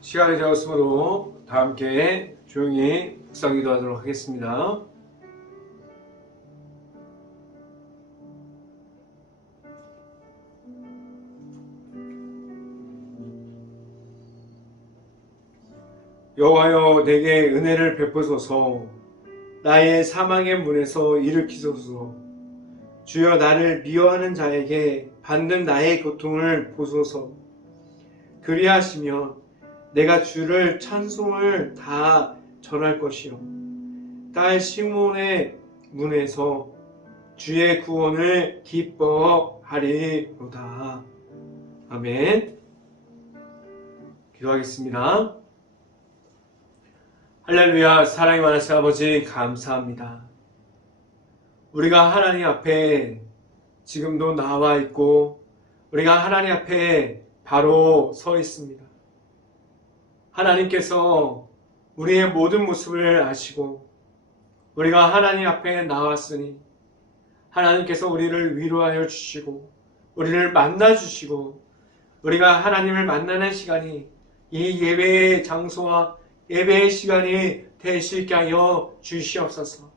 시간이 되었으므로 다 함께 조용히 묵상 기도하도록 하겠습니다. 여호와여, 내게 은혜를 베푸소서. 나의 사망의 문에서 일으키소서. 주여, 나를 미워하는 자에게 받는 나의 고통을 보소서. 그리하시면 내가 주를 찬송을 다 전할 것이요, 딸 시몬의 문에서 주의 구원을 기뻐하리로다. 아멘. 기도하겠습니다. 할렐루야. 사랑이 많으신 아버지, 감사합니다. 우리가 하나님 앞에 지금도 나와 있고 우리가 하나님 앞에 바로 서 있습니다. 하나님께서 우리의 모든 모습을 아시고 우리가 하나님 앞에 나왔으니 하나님께서 우리를 위로하여 주시고 우리를 만나 주시고 우리가 하나님을 만나는 시간이 이 예배의 장소와 예배의 시간이 될 수 있게 하여 주시옵소서.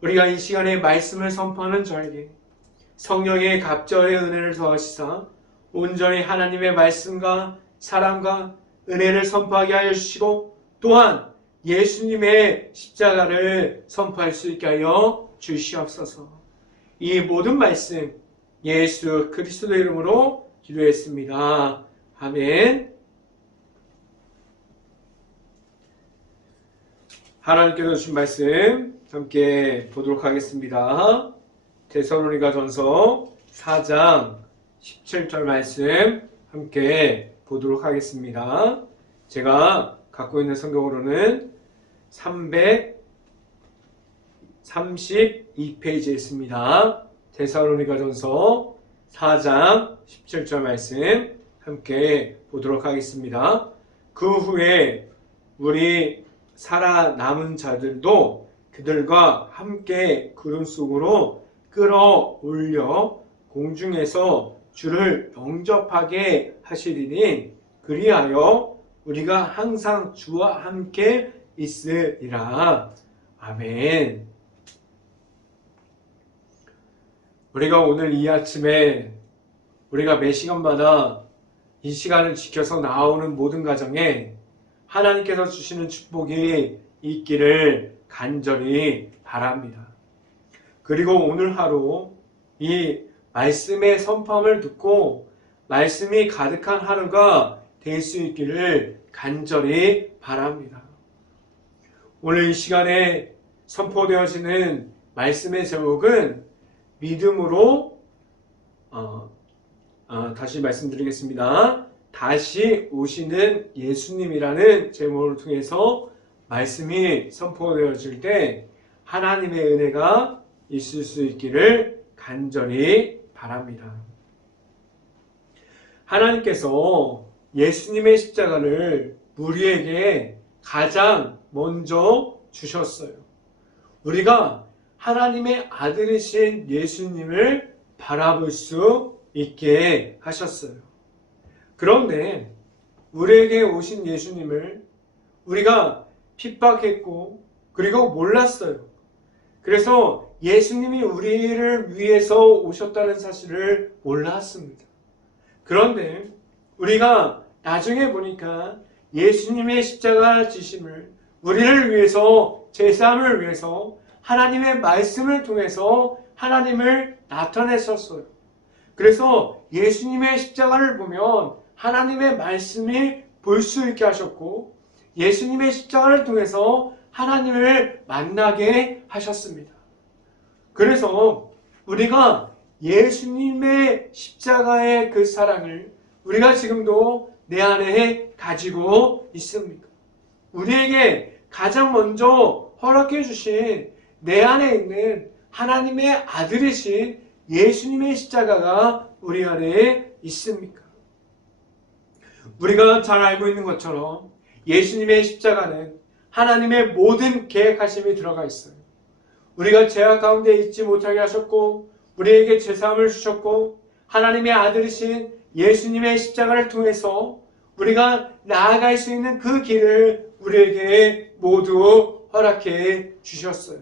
우리가 이 시간에 말씀을 선포하는 저에게 성령의 갑절의 은혜를 더하시사 온전히 하나님의 말씀과 사랑과 은혜를 선포하게 하여 주시고 또한 예수님의 십자가를 선포할 수 있게 하여 주시옵소서. 이 모든 말씀 예수 그리스도 이름으로 기도했습니다. 아멘. 하나님께서 주신 말씀 함께 보도록 하겠습니다. 데살로니가전서 4장 17절 말씀 함께 보도록 하겠습니다. 제가 갖고 있는 성경으로는 332페이지에 있습니다. 데살로니가전서 4장 17절 말씀 함께 보도록 하겠습니다. 그 후에 우리 살아남은 자들도 그들과 함께 구름 속으로 끌어올려 공중에서 주를 영접하게 하시리니 그리하여 우리가 항상 주와 함께 있으리라. 아멘. 우리가 오늘 이 아침에 우리가 매 시간마다 이 시간을 지켜서 나오는 모든 가정에 하나님께서 주시는 축복이 있기를 간절히 바랍니다. 그리고 오늘 하루 이 말씀의 선포함을 듣고 말씀이 가득한 하루가 될 수 있기를 간절히 바랍니다. 오늘 이 시간에 선포되어지는 말씀의 제목은 믿음으로 다시 말씀드리겠습니다. 다시 오시는 예수님이라는 제목을 통해서 말씀이 선포되어질 때 하나님의 은혜가 있을 수 있기를 간절히 바랍니다. 하나님께서 예수님의 십자가를 우리에게 가장 먼저 주셨어요. 우리가 하나님의 아들이신 예수님을 바라볼 수 있게 하셨어요. 그런데 우리에게 오신 예수님을 우리가 핍박했고 그리고 몰랐어요. 그래서 예수님이 우리를 위해서 오셨다는 사실을 몰랐습니다. 그런데 우리가 나중에 보니까 예수님의 십자가 지심을 우리를 위해서 제사함을 위해서 하나님의 말씀을 통해서 하나님을 나타내셨어요. 그래서 예수님의 십자가를 보면 하나님의 말씀이 볼 수 있게 하셨고 예수님의 십자가를 통해서 하나님을 만나게 하셨습니다. 그래서 우리가 예수님의 십자가의 그 사랑을 우리가 지금도 내 안에 가지고 있습니다. 우리에게 가장 먼저 허락해 주신 내 안에 있는 하나님의 아들이신 예수님의 십자가가 우리 안에 있습니까? 우리가 잘 알고 있는 것처럼 예수님의 십자가는 하나님의 모든 계획하심이 들어가 있어요. 우리가 죄악 가운데 있지 못하게 하셨고 우리에게 죄사함을 주셨고 하나님의 아들이신 예수님의 십자가를 통해서 우리가 나아갈 수 있는 그 길을 우리에게 모두 허락해 주셨어요.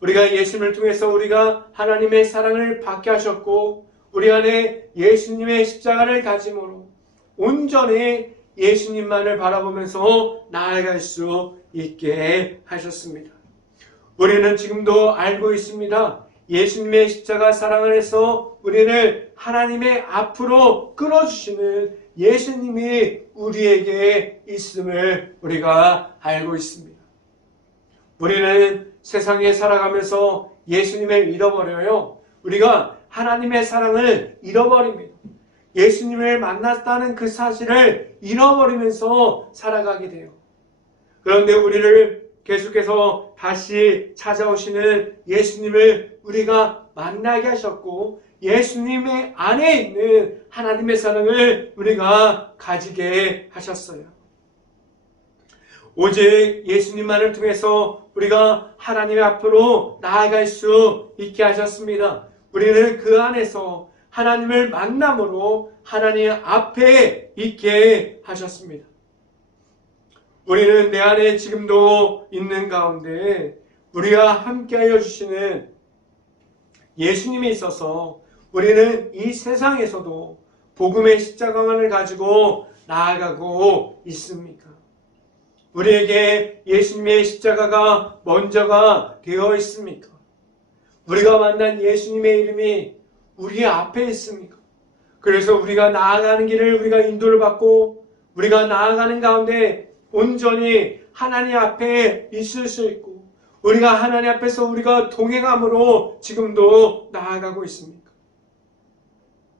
우리가 예수님을 통해서 우리가 하나님의 사랑을 받게 하셨고 우리 안에 예수님의 십자가를 가짐으로 온전히 예수님만을 바라보면서 나아갈 수 있게 하셨습니다. 우리는 지금도 알고 있습니다. 예수님의 십자가 사랑을 해서 우리를 하나님의 앞으로 끌어주시는 예수님이 우리에게 있음을 우리가 알고 있습니다. 우리는 세상에 살아가면서 예수님을 잃어버려요. 우리가 하나님의 사랑을 잃어버립니다. 예수님을 만났다는 그 사실을 잃어버리면서 살아가게 돼요. 그런데 우리를 계속해서 다시 찾아오시는 예수님을 우리가 만나게 하셨고 예수님의 안에 있는 하나님의 사랑을 우리가 가지게 하셨어요. 오직 예수님만을 통해서 우리가 하나님 앞으로 나아갈 수 있게 하셨습니다. 우리는 그 안에서 하나님을 만남으로 하나님 앞에 있게 하셨습니다. 우리는 내 안에 지금도 있는 가운데 우리와 함께하여 주시는 예수님이 있어서 우리는 이 세상에서도 복음의 십자가만을 가지고 나아가고 있습니까? 우리에게 예수님의 십자가가 먼저가 되어 있습니까? 우리가 만난 예수님의 이름이 우리 앞에 있습니까? 그래서 우리가 나아가는 길을 우리가 인도를 받고 우리가 나아가는 가운데 온전히 하나님 앞에 있을 수 있고 우리가 하나님 앞에서 우리가 동행함으로 지금도 나아가고 있습니까?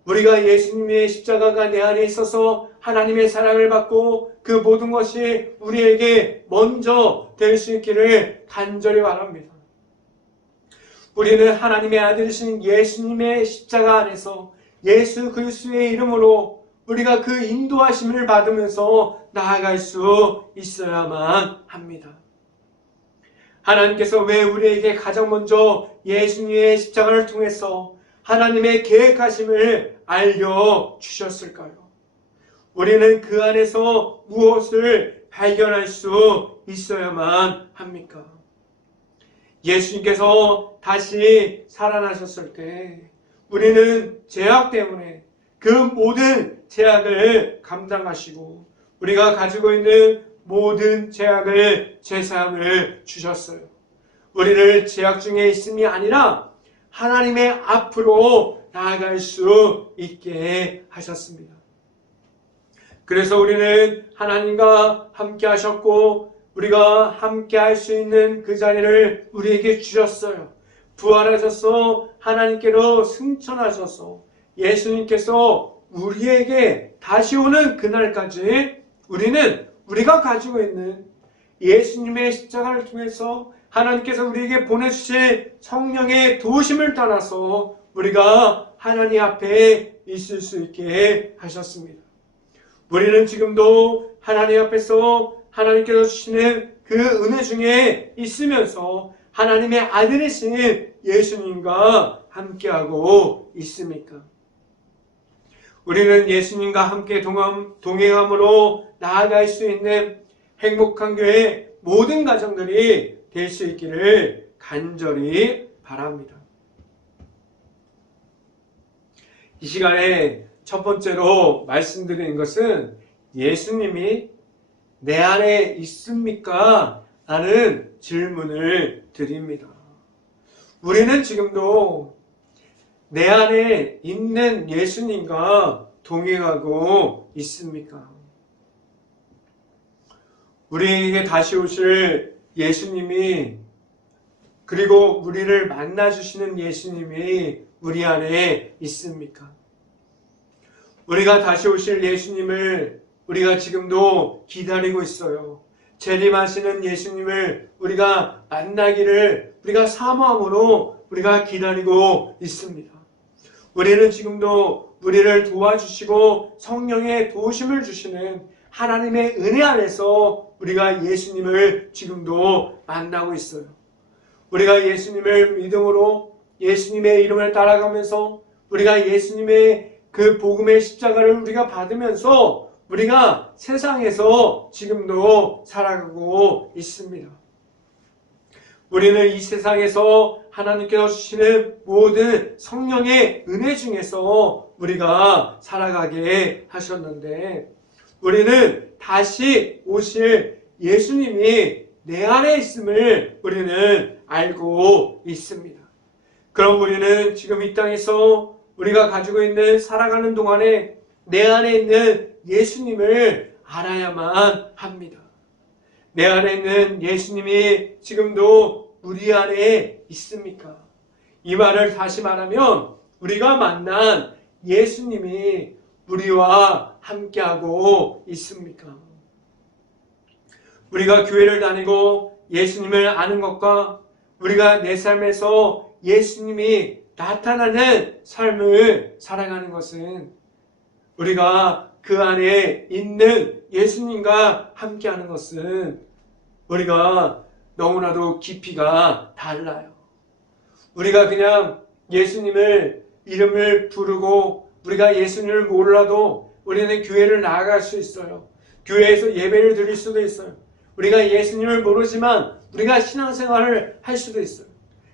우리가 예수님의 십자가가 내 안에 있어서 하나님의 사랑을 받고 그 모든 것이 우리에게 먼저 될 수 있기를 간절히 바랍니다. 우리는 하나님의 아들이신 예수님의 십자가 안에서 예수 그리스도의 이름으로 우리가 그 인도하심을 받으면서 나아갈 수 있어야만 합니다. 하나님께서 왜 우리에게 가장 먼저 예수님의 십자가를 통해서 하나님의 계획하심을 알려주셨을까요? 우리는 그 안에서 무엇을 발견할 수 있어야만 합니까? 예수님께서 다시 살아나셨을 때 우리는 죄악 때문에 그 모든 죄악을 감당하시고 우리가 가지고 있는 모든 죄악을 죄사함을 주셨어요. 우리를 죄악 중에 있음이 아니라 하나님의 앞으로 나아갈 수 있게 하셨습니다. 그래서 우리는 하나님과 함께 하셨고 우리가 함께 할 수 있는 그 자리를 우리에게 주셨어요. 부활하셔서 하나님께로 승천하셔서 예수님께서 우리에게 다시 오는 그날까지 우리는 우리가 가지고 있는 예수님의 십자가를 통해서 하나님께서 우리에게 보내주신 성령의 도우심을 따라서 우리가 하나님 앞에 있을 수 있게 하셨습니다. 우리는 지금도 하나님 앞에서 하나님께서 주시는 그 은혜 중에 있으면서 하나님의 아들이신 예수님과 함께하고 있습니까? 우리는 예수님과 함께 동행함으로 나아갈 수 있는 행복한 교회 모든 가정들이 될 수 있기를 간절히 바랍니다. 이 시간에 첫 번째로 말씀드리는 것은 예수님이 내 안에 있습니까? 라는 질문을 드립니다. 우리는 지금도 내 안에 있는 예수님과 동행하고 있습니까? 우리에게 다시 오실 예수님이 그리고 우리를 만나주시는 예수님이 우리 안에 있습니까? 우리가 다시 오실 예수님을 우리가 지금도 기다리고 있어요. 재림하시는 예수님을 우리가 만나기를 우리가 사모함으로 우리가 기다리고 있습니다. 우리는 지금도 우리를 도와주시고 성령의 도우심을 주시는 하나님의 은혜 안에서 우리가 예수님을 지금도 만나고 있어요. 우리가 예수님을 믿음으로 예수님의 이름을 따라가면서 우리가 예수님의 그 복음의 십자가를 우리가 받으면서 우리가 세상에서 지금도 살아가고 있습니다. 우리는 이 세상에서 하나님께서 주시는 모든 성령의 은혜 중에서 우리가 살아가게 하셨는데, 우리는 다시 오실 예수님이 내 안에 있음을 우리는 알고 있습니다. 그럼 우리는 지금 이 땅에서 우리가 가지고 있는 살아가는 동안에 내 안에 있는 예수님을 알아야만 합니다. 내 안에 있는 예수님이 지금도 우리 안에 있습니까? 이 말을 다시 말하면 우리가 만난 예수님이 우리와 함께하고 있습니까? 우리가 교회를 다니고 예수님을 아는 것과 우리가 내 삶에서 예수님이 나타나는 삶을 살아가는 것은 우리가 그 안에 있는 예수님과 함께하는 것은 우리가 너무나도 깊이가 달라요. 우리가 그냥 예수님을 이름을 부르고 우리가 예수님을 몰라도 우리는 교회를 나아갈 수 있어요. 교회에서 예배를 드릴 수도 있어요. 우리가 예수님을 모르지만 우리가 신앙생활을 할 수도 있어요.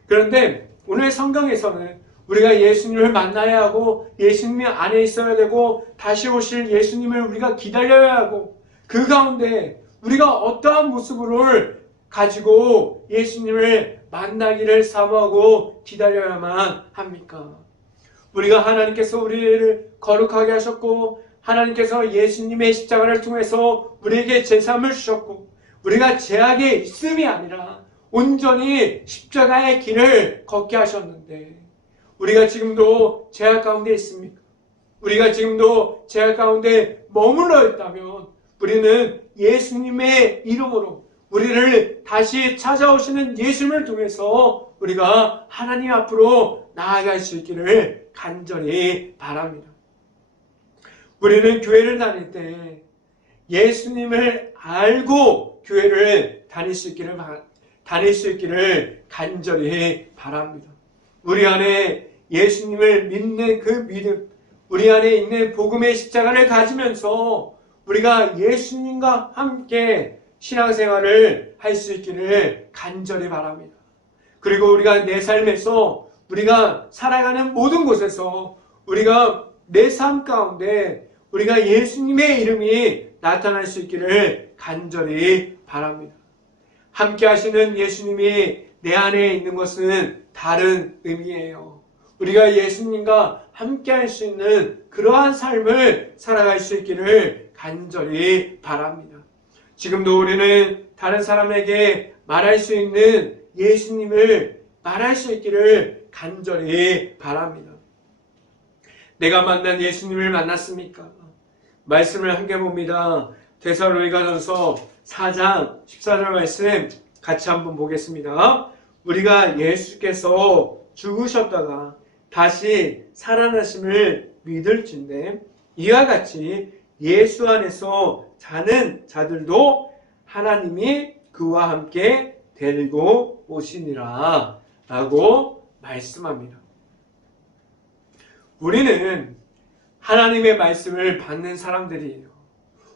그런데 오늘 성경에서는 우리가 예수님을 만나야 하고 예수님이 안에 있어야 되고 다시 오실 예수님을 우리가 기다려야 하고 그 가운데 우리가 어떠한 모습을 가지고 예수님을 만나기를 사모하고 기다려야만 합니까? 우리가 하나님께서 우리를 거룩하게 하셨고 하나님께서 예수님의 십자가를 통해서 우리에게 제사함을 주셨고 우리가 죄악에 있음이 아니라 온전히 십자가의 길을 걷게 하셨는데 우리가 지금도 죄악 가운데 있습니까? 우리가 지금도 죄악 가운데 머물러 있다면 우리는 예수님의 이름으로 우리를 다시 찾아오시는 예수님을 통해서 우리가 하나님 앞으로 나아갈 수 있기를 간절히 바랍니다. 우리는 교회를 다닐 때 예수님을 알고 교회를 다닐 수 있기를 간절히 바랍니다. 우리 안에 예수님을 믿는 그 믿음, 우리 안에 있는 복음의 십자가를 가지면서 우리가 예수님과 함께 신앙생활을 할 수 있기를 간절히 바랍니다. 그리고 우리가 내 삶에서 우리가 살아가는 모든 곳에서 우리가 내 삶 가운데 우리가 예수님의 이름이 나타날 수 있기를 간절히 바랍니다. 함께 하시는 예수님이 내 안에 있는 것은 다른 의미예요. 우리가 예수님과 함께 할 수 있는 그러한 삶을 살아갈 수 있기를 간절히 바랍니다. 지금도 우리는 다른 사람에게 말할 수 있는 예수님을 말할 수 있기를 간절히 바랍니다. 내가 만난 예수님을 만났습니까? 말씀을 함께 봅니다. 데살로니가전서 4장 14절 말씀 같이 한번 보겠습니다. 우리가 예수께서 죽으셨다가 다시 살아나심을 믿을진데 이와 같이 예수 안에서 자는 자들도 하나님이 그와 함께 데리고 오시니라 라고 말씀합니다. 우리는 하나님의 말씀을 받는 사람들이에요.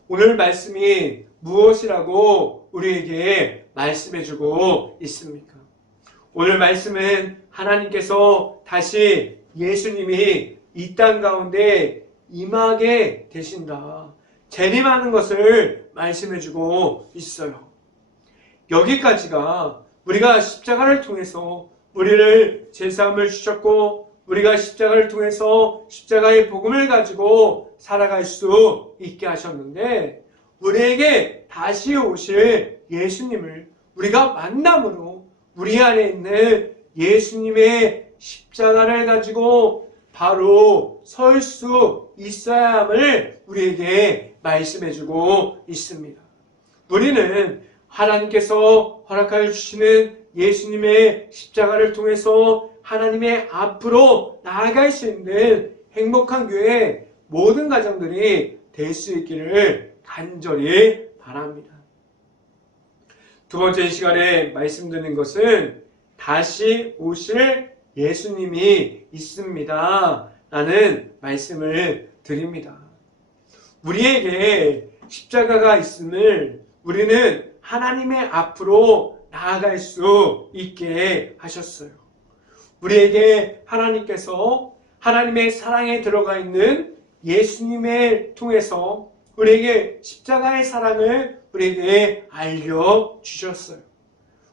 오늘 말씀이 무엇이라고 우리에게 말씀해주고 있습니까? 오늘 말씀은 하나님께서 다시 예수님이 이 땅 가운데 임하게 되신다, 재림하는 것을 말씀해주고 있어요. 여기까지가 우리가 십자가를 통해서 우리를 제사함을 주셨고 우리가 십자가를 통해서 십자가의 복음을 가지고 살아갈 수 있게 하셨는데 우리에게 다시 오실 예수님을 우리가 만남으로 우리 안에 있는 예수님의 십자가를 가지고 바로 설 수 있어야 함을 우리에게 말씀해주고 있습니다. 우리는 하나님께서 허락하여 주시는 예수님의 십자가를 통해서 하나님의 앞으로 나아갈 수 있는 행복한 교회 모든 가정들이 될 수 있기를 간절히 바랍니다. 두 번째 시간에 말씀드린 것은 다시 오실 예수님이 있습니다 라는 말씀을 드립니다. 우리에게 십자가가 있음을 우리는 하나님의 앞으로 나아갈 수 있게 하셨어요. 우리에게 하나님께서 하나님의 사랑에 들어가 있는 예수님을 통해서 우리에게 십자가의 사랑을 우리에게 알려주셨어요.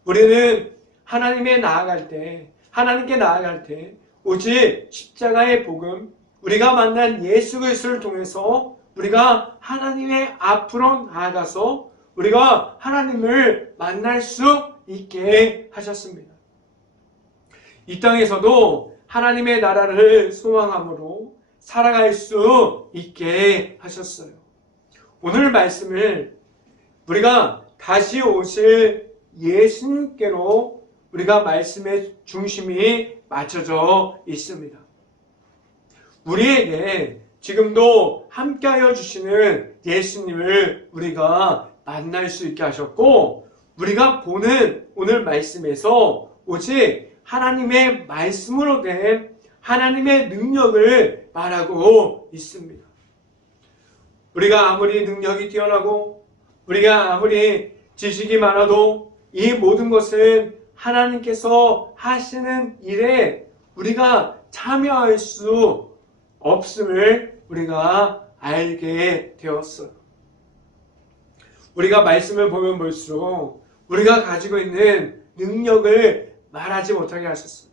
우리는 하나님께 나아갈 때 오직 십자가의 복음, 우리가 만난 예수 그리스도를 통해서 우리가 하나님의 앞으로 나아가서 우리가 하나님을 만날 수 있게 하셨습니다. 이 땅에서도 하나님의 나라를 소망함으로 살아갈 수 있게 하셨어요. 오늘 말씀을 우리가 다시 오실 예수님께로 우리가 말씀의 중심이 맞춰져 있습니다. 우리에게 지금도 함께하여 주시는 예수님을 우리가 만날 수 있게 하셨고, 우리가 보는 오늘 말씀에서 오직 하나님의 말씀으로 된 하나님의 능력을 말하고 있습니다. 우리가 아무리 능력이 뛰어나고 우리가 아무리 지식이 많아도 이 모든 것은 하나님께서 하시는 일에 우리가 참여할 수 없음을 우리가 알게 되었어요. 우리가 말씀을 보면 볼수록 우리가 가지고 있는 능력을 말하지 못하게 하셨어요.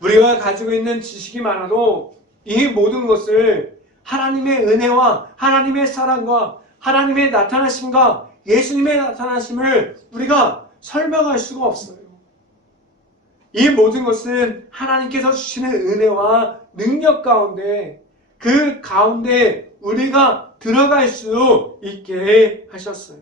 우리가 가지고 있는 지식이 많아도 이 모든 것을 하나님의 은혜와 하나님의 사랑과 하나님의 나타나심과 예수님의 나타나심을 우리가 설명할 수가 없어요. 이 모든 것은 하나님께서 주시는 은혜와 능력 가운데 그 가운데 우리가 들어갈 수 있게 하셨어요.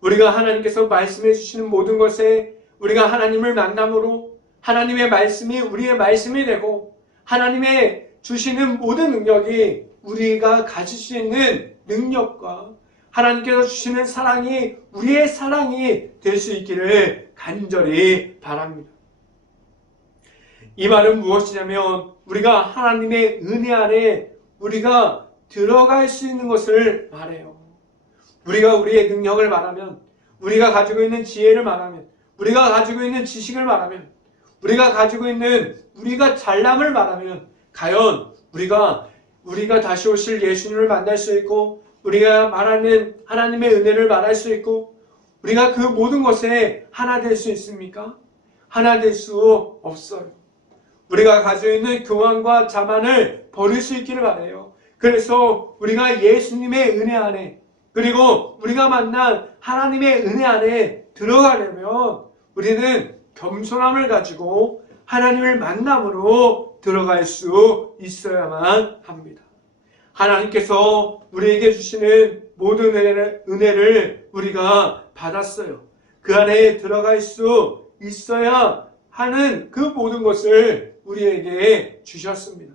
우리가 하나님께서 말씀해 주시는 모든 것에 우리가 하나님을 만남으로 하나님의 말씀이 우리의 말씀이 되고 하나님의 주시는 모든 능력이 우리가 가질 수 있는 능력과 하나님께서 주시는 사랑이 우리의 사랑이 될 수 있기를 간절히 바랍니다. 이 말은 무엇이냐면 우리가 하나님의 은혜 안에 우리가 들어갈 수 있는 것을 말해요. 우리가 우리의 능력을 말하면, 우리가 가지고 있는 지혜를 말하면, 우리가 가지고 있는 지식을 말하면, 우리가 가지고 있는 우리가 잘남을 말하면 과연 우리가 다시 오실 예수님을 만날 수 있고 우리가 말하는 하나님의 은혜를 말할 수 있고 우리가 그 모든 것에 하나 될 수 있습니까? 하나 될 수 없어요. 우리가 가지고 있는 교만과 자만을 버릴 수 있기를 바라요. 그래서 우리가 예수님의 은혜 안에 그리고 우리가 만난 하나님의 은혜 안에 들어가려면 우리는 겸손함을 가지고 하나님을 만남으로 들어갈 수 있어야만 합니다. 하나님께서 우리에게 주시는 모든 은혜를 우리가 받았어요. 그 안에 들어갈 수 있어야 하는 그 모든 것을 우리에게 주셨습니다.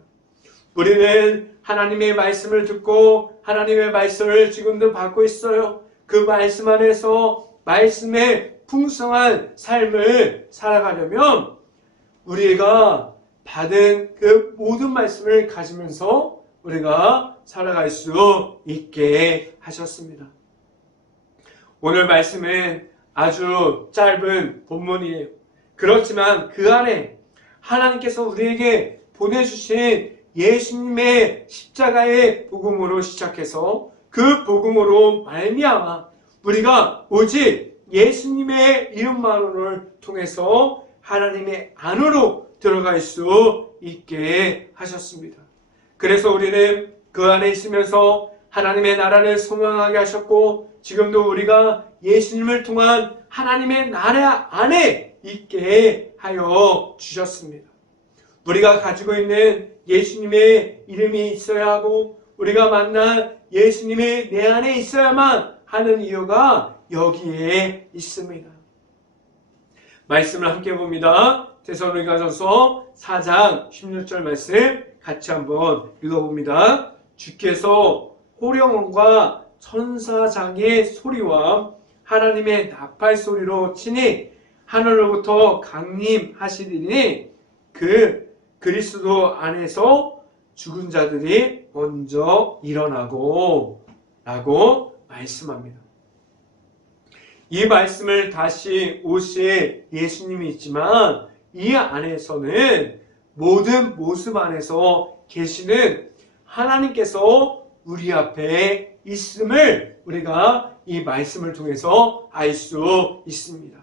우리는 하나님의 말씀을 듣고 하나님의 말씀을 지금도 받고 있어요. 그 말씀 안에서 말씀의 풍성한 삶을 살아가려면 우리가 받은 그 모든 말씀을 가지면서 우리가 살아갈 수 있게 하셨습니다. 오늘 말씀은 아주 짧은 본문이에요. 그렇지만 그 안에 하나님께서 우리에게 보내주신 예수님의 십자가의 복음으로 시작해서 그 복음으로 말미암아 우리가 오직 예수님의 이름만을 통해서 하나님의 안으로 들어갈 수 있게 하셨습니다. 그래서 우리는 그 안에 있으면서 하나님의 나라를 소망하게 하셨고 지금도 우리가 예수님을 통한 하나님의 나라 안에 있게 하여 주셨습니다. 우리가 가지고 있는 예수님의 이름이 있어야 하고 우리가 만난 예수님이 내 안에 있어야만 하는 이유가 여기에 있습니다. 말씀을 함께 봅니다. 데살로니가전서 4장 16절 말씀 같이 한번 읽어봅니다. 주께서 호령과 천사장의 소리와 하나님의 나팔 소리로 치니 하늘로부터 강림하시리니 그 그리스도 안에서 죽은 자들이 먼저 일어나고 라고 말씀합니다. 이 말씀을 다시 오실 예수님이 있지만 이 안에서는 모든 모습 안에서 계시는 하나님께서 우리 앞에 있음을 우리가 이 말씀을 통해서 알 수 있습니다.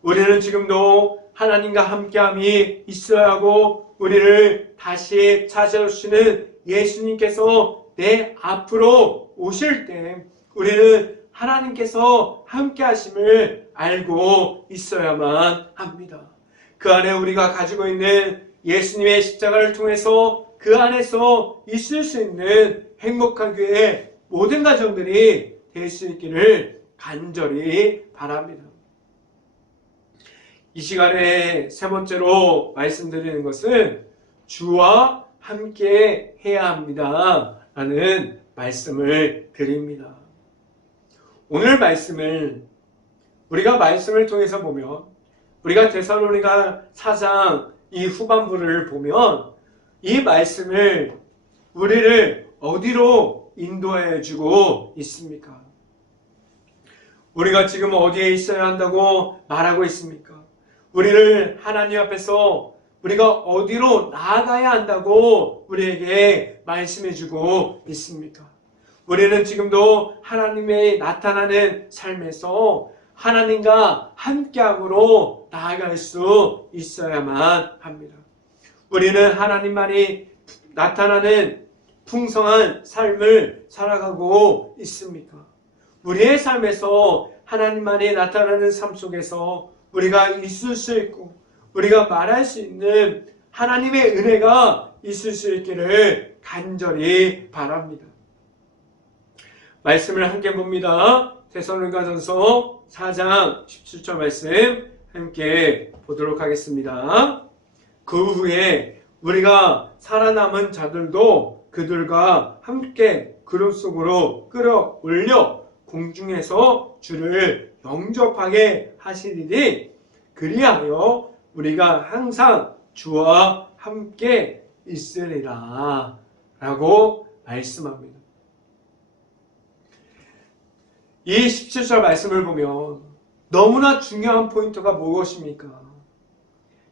우리는 지금도 하나님과 함께함이 있어야 하고 우리를 다시 찾아오시는 예수님께서 내 앞으로 오실 때 우리는 하나님께서 함께하심을 알고 있어야만 합니다. 그 안에 우리가 가지고 있는 예수님의 십자가를 통해서 그 안에서 있을 수 있는 행복한 교회 모든 가정들이 될 수 있기를 간절히 바랍니다. 이 시간에 세 번째로 말씀드리는 것은 주와 함께 해야 합니다 라는 말씀을 드립니다. 오늘 말씀을 우리가 말씀을 통해서 보면 우리가 데살로니가 4장 이 후반부를 보면 이 말씀을 우리를 어디로 인도해 주고 있습니까? 우리가 지금 어디에 있어야 한다고 말하고 있습니까? 우리를 하나님 앞에서 우리가 어디로 나아가야 한다고 우리에게 말씀해 주고 있습니까? 우리는 지금도 하나님의 나타나는 삶에서 하나님과 함께함으로 나아갈 수 있어야만 합니다. 우리는 하나님만이 나타나는 풍성한 삶을 살아가고 있습니까? 우리의 삶에서 하나님만이 나타나는 삶 속에서 우리가 있을 수 있고 우리가 말할 수 있는 하나님의 은혜가 있을 수 있기를 간절히 바랍니다. 말씀을 함께 봅니다. 데살로니가전서 4장 17절 말씀 함께 보도록 하겠습니다. 그 후에 우리가 살아남은 자들도 그들과 함께 구름 속으로 끌어올려 공중에서 주를 영접하게 하시리니 그리하여 우리가 항상 주와 함께 있으리라 라고 말씀합니다. 이 17절 말씀을 보면 너무나 중요한 포인트가 무엇입니까?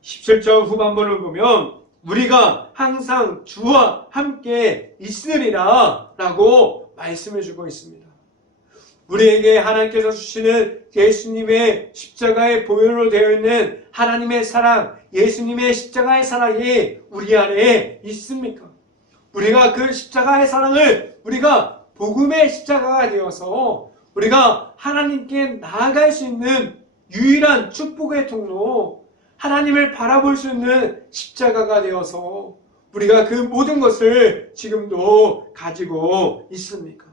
17절 후반부를 보면 우리가 항상 주와 함께 있으리라 라고 말씀해 주고 있습니다. 우리에게 하나님께서 주시는 예수님의 십자가의 보혈로 되어 있는 하나님의 사랑, 예수님의 십자가의 사랑이 우리 안에 있습니까? 우리가 그 십자가의 사랑을 우리가 복음의 십자가가 되어서 우리가 하나님께 나아갈 수 있는 유일한 축복의 통로, 하나님을 바라볼 수 있는 십자가가 되어서 우리가 그 모든 것을 지금도 가지고 있습니까?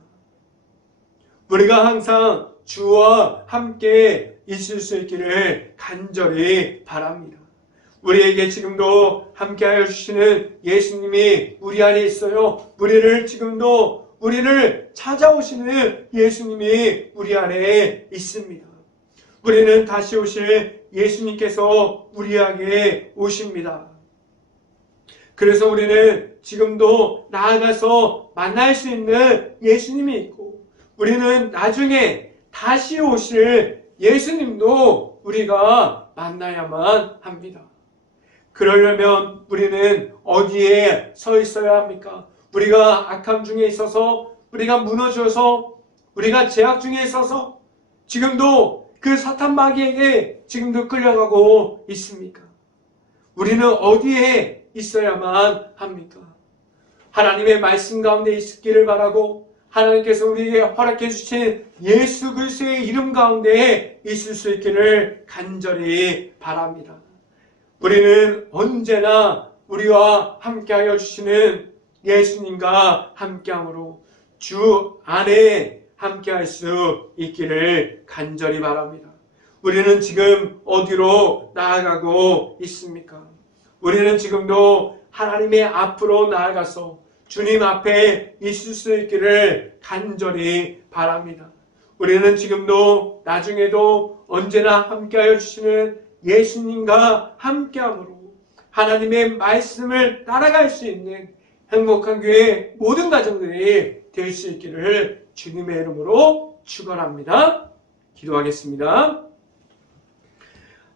우리가 항상 주와 함께 있을 수 있기를 간절히 바랍니다. 우리에게 지금도 함께하여 주시는 예수님이 우리 안에 있어요. 우리를 찾아오시는 예수님이 우리 안에 있습니다. 우리는 다시 오실 예수님께서 우리에게 오십니다. 그래서 우리는 지금도 나아가서 만날 수 있는 예수님이 있고 우리는 나중에 다시 오실 예수님도 우리가 만나야만 합니다. 그러려면 우리는 어디에 서 있어야 합니까? 우리가 악함 중에 있어서, 우리가 무너져서, 우리가 죄악 중에 있어서 지금도 그 사탄 마귀에게 지금도 끌려가고 있습니까? 우리는 어디에 있어야만 합니까? 하나님의 말씀 가운데 있기를 바라고 하나님께서 우리에게 허락해 주신 예수 그리스도의 이름 가운데 있을 수 있기를 간절히 바랍니다. 우리는 언제나 우리와 함께하여 주시는 예수님과 함께함으로 주 안에 함께 할 수 있기를 간절히 바랍니다. 우리는 지금 어디로 나아가고 있습니까? 우리는 지금도 하나님의 앞으로 나아가서 주님 앞에 있을 수 있기를 간절히 바랍니다. 우리는 지금도 나중에도 언제나 함께하여 주시는 예수님과 함께함으로 하나님의 말씀을 따라갈 수 있는 행복한 교회 모든 가정들이 될 수 있기를 주님의 이름으로 축원합니다. 기도하겠습니다.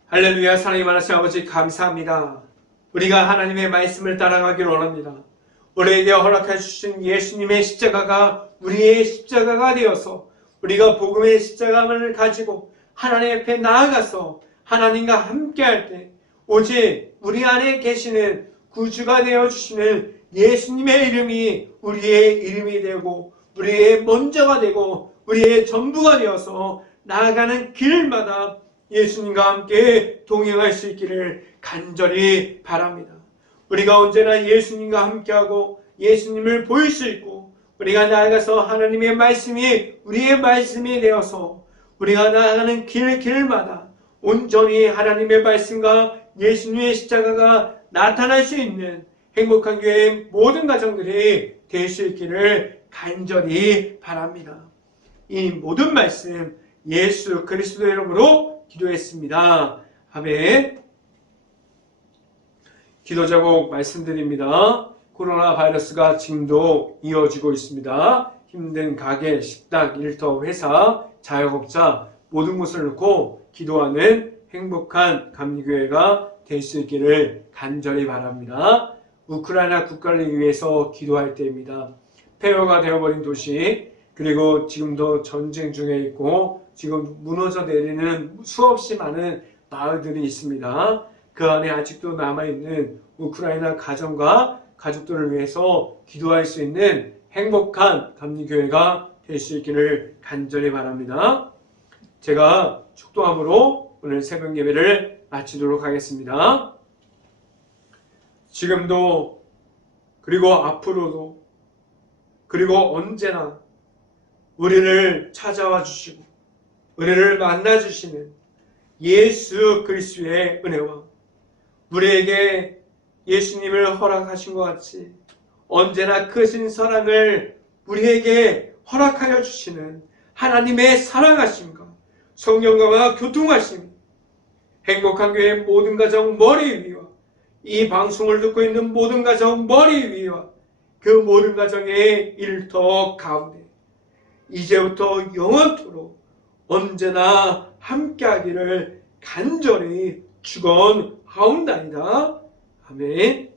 할렐루야. 사랑이 많으신 아버지 감사합니다. 우리가 하나님의 말씀을 따라가기를 원합니다. 우리에게 허락해 주신 예수님의 십자가가 우리의 십자가가 되어서 우리가 복음의 십자가만을 가지고 하나님 앞에 나아가서 하나님과 함께할 때 오직 우리 안에 계시는 구주가 되어주시는 예수님의 이름이 우리의 이름이 되고 우리의 먼저가 되고 우리의 전부가 되어서 나아가는 길마다 예수님과 함께 동행할 수 있기를 간절히 바랍니다. 우리가 언제나 예수님과 함께하고 예수님을 보일 수 있고 우리가 나아가서 하나님의 말씀이 우리의 말씀이 되어서 우리가 나아가는 길마다 온전히 하나님의 말씀과 예수님의 십자가가 나타날 수 있는 행복한 교회의 모든 가정들이 될 수 있기를 간절히 바랍니다. 이 모든 말씀 예수 그리스도의 이름으로 기도했습니다. 아멘. 기도 제목 말씀드립니다. 코로나 바이러스가 지금도 이어지고 있습니다. 힘든 가게, 식당, 일터, 회사, 자영업자 모든 곳을 놓고 기도하는 행복한 감리교회가 될 수 있기를 간절히 바랍니다. 우크라이나 국가를 위해서 기도할 때입니다. 폐허가 되어버린 도시, 그리고 지금도 전쟁 중에 있고 지금 무너져 내리는 수없이 많은 마을들이 있습니다. 그 안에 아직도 남아있는 우크라이나 가정과 가족들을 위해서 기도할 수 있는 행복한 감리교회가 될 수 있기를 간절히 바랍니다. 제가 축도함으로 오늘 새벽 예배를 마치도록 하겠습니다. 지금도 그리고 앞으로도 그리고 언제나 우리를 찾아와 주시고 우리를 만나 주시는 예수 그리스도의 은혜와 우리에게 예수님을 허락하신 것 같이 언제나 크신 사랑을 우리에게 허락하여 주시는 하나님의 사랑하심과 성령과 교통하심, 행복한 교회 모든 가정 머리 위와 이 방송을 듣고 있는 모든 가정 머리 위와 그 모든 가정의 일터 가운데 이제부터 영원토록 언제나 함께하기를 간절히 축원하옵나이다. 아멘.